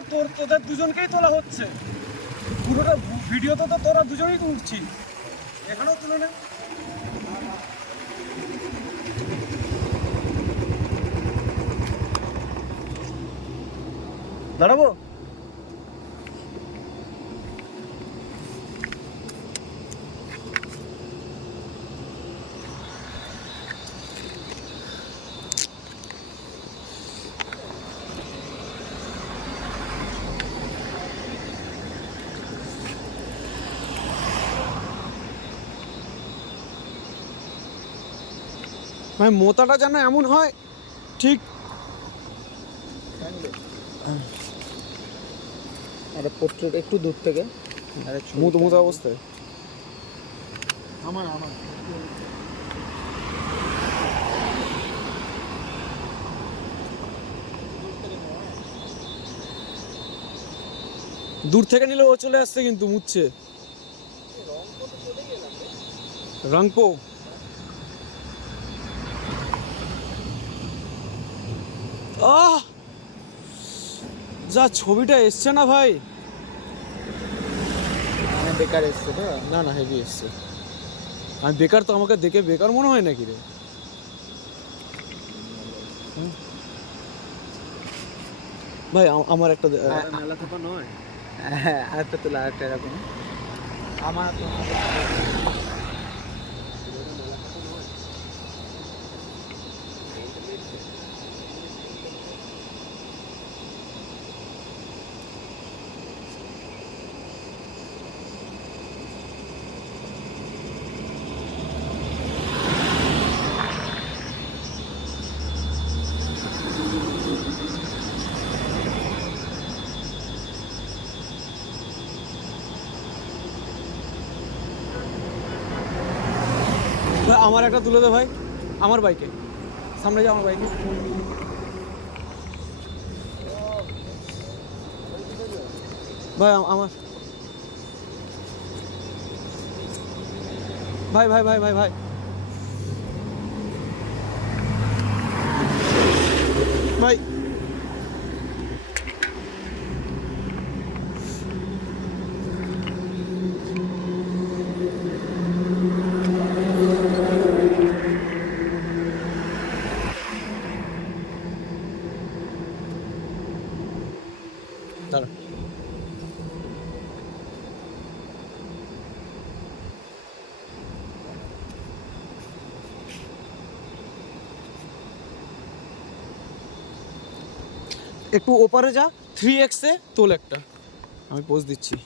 আবার তোদের দুজনকেই তোলা হচ্ছে। পুরোটা ভিডিওতে তো তোরা দুজনেই উঠছিস, এখানেও তুলে নে। দাঁড়াবো? ভাই মোতাটা যেন এমন হয় ঠিক। আরে পোর্ট্রেট একটু দূর থেকে, আরে মুতো মুতো অবস্থায়। আমার দূর থেকে নিলে ও চলে আসছে কিন্তু মুছছে। রংপো যা ছবিটা এসছে না ভাই, বেকার এসছে তো। না না হেভি এসছে। আমি বেকার তো, আমাকে দেখে বেকার মনে হয় নাকি রে? ভাই আমার একটা মেলা থেকে নয়, হ্যাঁ আরেকটা তোলা, আরেকটা এরকম আমার ভাই আমার একটা তুলে দে ভাই, আমার বাইকে সামনে যা, আমার বাইকে। ভাই আমার ভাই ভাই ভাই ভাই ভাই ভাই দাঁড়া। একটু ওপারে যা, 3x-এ তোল একটা, আমি পোজ দিচ্ছি।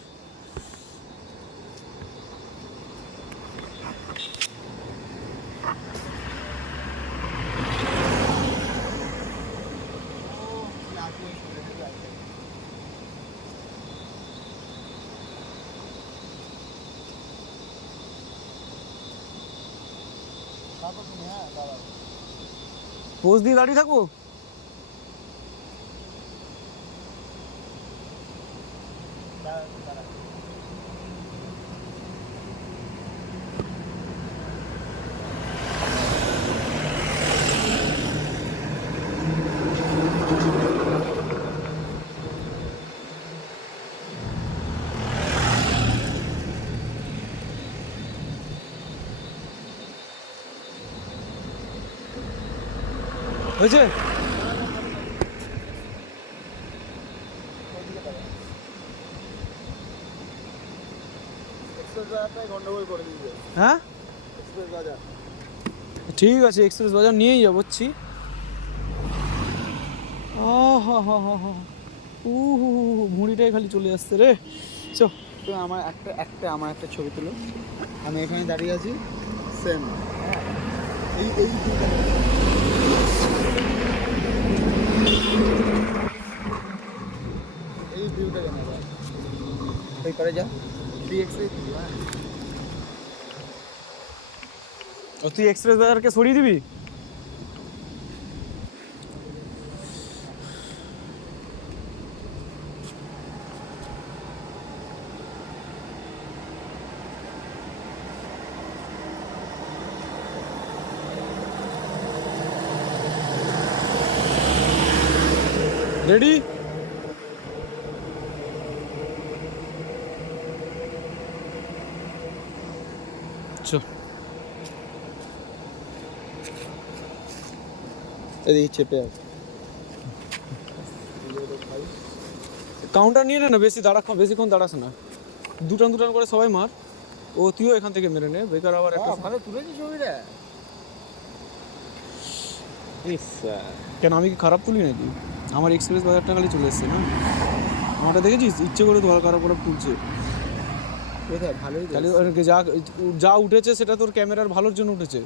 পোজ দিয়ে দাঁড়িয়ে থাকবো। হয়েছে? গন্ডগোল করে দিয়েছে। হ্যাঁ এক্সপ্রেস বাজার, ঠিক আছে, এক্সপ্রেস বাজার নিয়েই যাবচ্ছি। ও হা হা হা হা, ভুঁড়িটাই খালি চলে আসছে রে। চ তো আমার আমার একটা ছবি তুলো, আমি এখানে দাঁড়িয়ে আছি, সেম এই ভিউটা, এই ভিউটা কেন ওই করে যা 3x-এ। তুই এক্সপ্রেস বাজারকে সরিয়ে দিবি? রেডি? এদিকে চেপে আছে। কাউন্টার নিয়ে নে না, বেশিক্ষণ দাঁড়াস না, দুটান করে সবাই মার। ও তুইও এখান থেকে মেরে নে, বেকার আবার একটা। ভালো তুলেছি ছবিটা। কেন আমি কি খারাপ তুলি নাকি? আমার এক্সপ্রেস বাজারটা খালি চলে এসছে না, আমারটা দেখেছিস ইচ্ছে করে দোয়াল খারাপ করে তুলছে। কোথায় ভালোই খালি যা যা উঠেছে সেটা তোর ক্যামেরার ভালোর জন্য উঠেছে,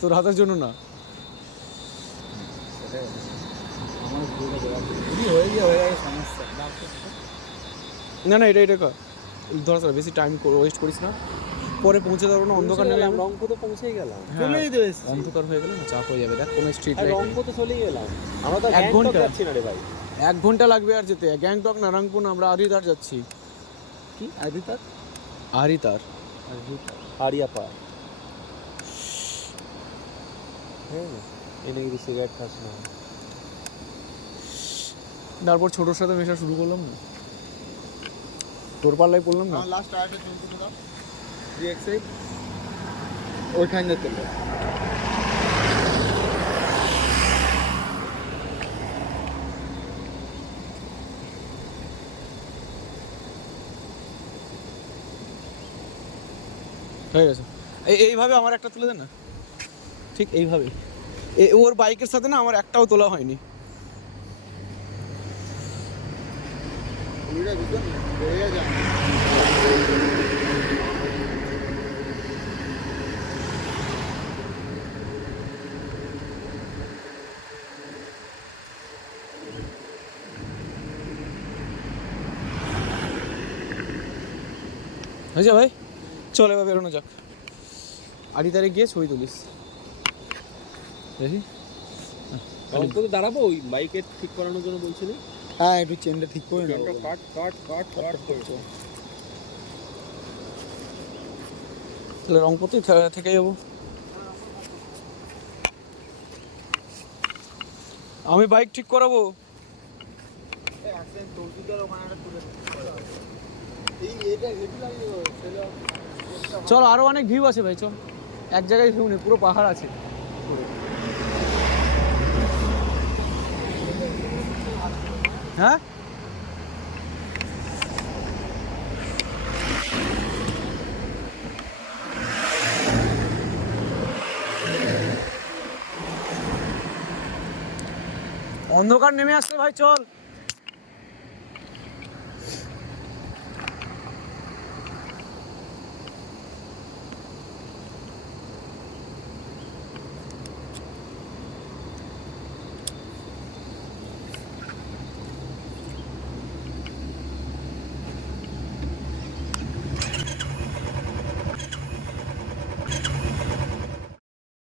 তোর হাতের জন্য না। আমার হয়ে গেছে সমস্যা। না না, এটা কর, ধর বেশি টাইম ওয়েস্ট করিস না, পরে পৌঁছে যাবো না, অন্ধকার নেমে যাবে। রংপুর তো পৌঁছেই গেলাম। চলেই তো এসছি। অন্ধকার হয়ে গেলে না চাপ হয়ে যাবে, দেখ কোনো স্ট্রিট লাইট। রংপুর তো চলেই গেলাম, আমরা তো 1 ঘন্টা যাচ্ছি না রে ভাই। 1 ঘন্টা লাগবে আর যেতে। গ্যাংটক না রাংপুর না, আমরা আরিতার যাচ্ছি। কি আদিতার? আরিতার হারিয়া পা হ্যাঁ, এনে কিছু সিগারেট খাস না। তারপর ছোটোর সাথে মেশা শুরু করলাম না, তোর পাল্লায় পড়লাম না। আমার লাস্ট আরেকটা ছবি তুলে দাও। 3x8 ওইখানে তুলে। হয়ে গেছে। এইভাবে আমার একটা তুলে দে না, ঠিক এইভাবে। ওর বাইকের সাথে না আমার একটাও তোলা হয়নি। ছবিটা ভীষণ বেড়ে যায়। হয়েছে ভাই, চল এবার বেরোনো যাক। আরিতারে গিয়ে ছবি তুলিস, দেখি। রংপুরে দাঁড়াবো ওই বাইকের ঠিক করানোর জন্য বলছিলি। হ্যাঁ একটু চেনটা ঠিক করে নাও। কাট করছো। তাহলে রংপুরতেই থেকে যাবো। আমি বাইক ঠিক করাবো। চল, আরো অনেক ভিউ আছে ভাই, চল। এক জায়গায় ভিউ নেই, পুরো পাহাড় আছে। হ্যাঁ অন্ধকার নেমে আসছে ভাই, চল।